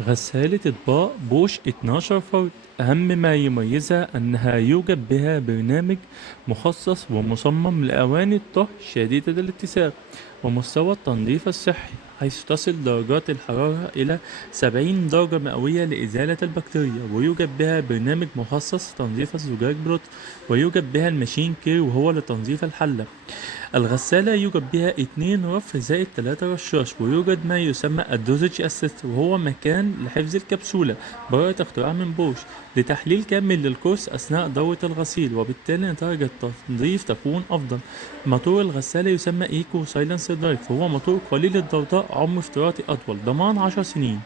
غسالة أطباق بوش 12 فرد، أهم ما يميزها أنها يوجد بها برنامج مخصص ومصمم لأواني الطهي شديدة الاتساق، ومستوى التنظيف الصحي حيث تصل درجات الحرارة إلى 70 درجة مئوية لإزالة البكتيريا، ويوجد بها برنامج مخصص لتنظيف الزجاج بلطف، ويوجد بها الماشين كير وهو لتنظيف الحلة. الغسالة يوجد بها 2 رف زائد 3 رشاش، ويوجد ما يسمى الدوزج اسيست وهو مكان لحفظ الكبسولة، براءة اختراع من بوش لتحليل كامل للكورس أثناء دورة الغسيل، وبالتالي درجة التنظيف تكون أفضل. موتور الغسالة يسمى ايكو سايلنس درايف، وهو موتور قليل الضوضاء عمر افتراضي أطول، ضمان 10 سنين.